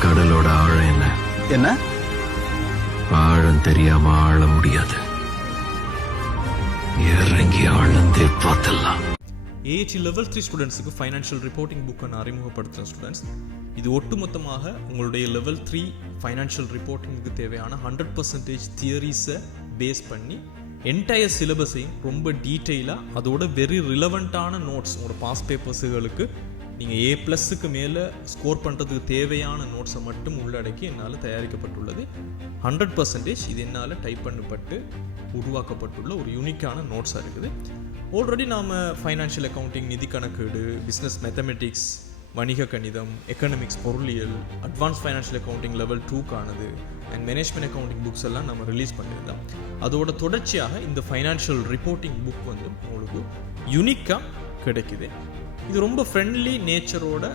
கடலோட ஆழம் என்ன? என்ன? ஆழம் தெரியாம ஆழ முடியாது. இறங்கி ஆழ்ந்தே பார்த்தலாம் ஏஹெச்சி லெவல் த்ரீ ஸ்டூடெண்ட்ஸுக்கு ஃபைனான்ஷியல் ரிப்போர்ட்டிங் புக்கை நான் அறிமுகப்படுத்துகிறேன் ஸ்டூடெண்ட்ஸ் இது ஒட்டுமொத்தமாக உங்களுடைய லெவல் த்ரீ ஃபைனான்ஷியல் ரிப்போர்ட்டிங்க்கு தேவையான ஹண்ட்ரட் பர்சன்டேஜ் தியரிஸை பேஸ் பண்ணி என்டையர் சிலபஸையும் ரொம்ப டீட்டெயிலாக அதோட வெரி ரிலவெண்ட்டான நோட்ஸ் உங்களோட பாஸ் பேப்பர்ஸுகளுக்கு நீங்கள் ஏ ப்ளஸ்ஸுக்கு மேலே ஸ்கோர் பண்ணுறதுக்கு தேவையான நோட்ஸை மட்டும் உள்ளடக்கி என்னால் தயாரிக்கப்பட்டுள்ளது. ஹண்ட்ரட் பர்சன்டேஜ் இது என்னால் டைப் பண்ணப்பட்டு உருவாக்கப்பட்டுள்ள ஒரு யூனிக்கான நோட்ஸாக இருக்குது. ஆல்ரெடி நாம் ஃபைனான்ஷியல் அக்கவுண்டிங் நிதி கணக்கீடு பிஸ்னஸ் மேத்தமெட்டிக்ஸ் வணிக கணிதம் எக்கனாமிக்ஸ் பொருளியல் அட்வான்ஸ் ஃபைனான்ஷியல் அக்கௌண்டிங் லெவல் டூக்கானது அண்ட் மேனேஜ்மெண்ட் அக்கௌண்டிங் புக்ஸ் எல்லாம் நம்ம ரிலீஸ் பண்ணியிருந்தோம். அதோட தொடர்ச்சியாக இந்த ஃபைனான்ஷியல் ரிப்போர்ட்டிங் புக் வந்து உங்களுக்கு யூனிக்காக கிடைக்குது. இது ரொம்ப ஃப்ரெண்ட்லி நேச்சரோட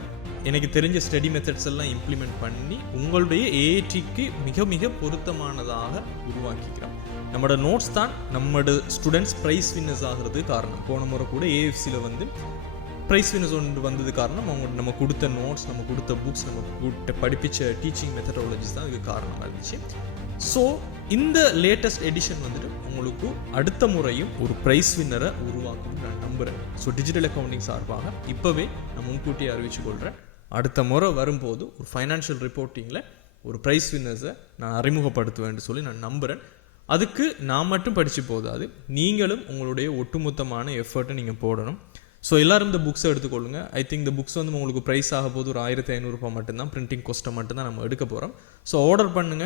எனக்கு தெரிஞ்ச ஸ்டடி மெத்தட்ஸ் எல்லாம் இம்ப்ளிமெண்ட் பண்ணி உங்களுடைய ஏஐடிக்கு மிக மிக பொருத்தமானதாக உருவாக்கிக்கிறோம். நம்மளோட நோட்ஸ் தான் நம்மளோட ஸ்டூடெண்ட்ஸ் ப்ரைஸ் வின்னர்ஸ் ஆகிறது காரணம். போன முறை கூட ஏஎஃப்சியில் வந்து ப்ரைஸ் வினஸ் ஒன்று வந்தது காரணம் அவங்க நம்ம கொடுத்த நோட்ஸ் நம்ம கொடுத்த புக்ஸ் நம்ம கொடுத்த படிப்பிச்ச டீச்சிங் மெத்தடாலஜிஸ் தான் இதுக்கு காரணமாக இருந்துச்சு. ஸோ இந்த லேட்டஸ்ட் எடிஷன் வந்துட்டு உங்களுக்கு அடுத்த முறையும் ஒரு ப்ரைஸ் வின்னரை உருவாக்கும் நான் நம்புகிறேன் ஸோ டிஜிட்டல் அக்கௌண்டிங் சார்பாக இப்போவே நான் முன்கூட்டியே அறிவிச்சு கொள்கிறேன் அடுத்த முறை வரும்போது ஒரு ஃபைனான்ஷியல் ரிப்போர்ட்டிங்கில் ஒரு ப்ரைஸ் வின்னர்ஸை நான் அறிமுகப்படுத்துவேன்னு சொல்லி நான் நம்புகிறேன் அதுக்கு நான் மட்டும் படித்து போதாது. நீங்களும் உங்களுடைய ஒட்டுமொத்தமான எஃபர்ட்டை நீங்கள் போடணும். ஸோ எல்லாரும் இந்த புக்ஸை எடுத்துக்கொள்ளுங்க. ஐ திங்க் இந்த புக்ஸ் வந்து உங்களுக்கு ப்ரைஸ் ஆக போது ஒரு ஆயிரத்தி ஐநூறுரூபா மட்டும்தான் பிரிண்டிங் கொஸ்ட்டை மட்டும்தான் நம்ம எடுக்க போகிறோம் ஸோ ஆர்டர் பண்ணுங்க.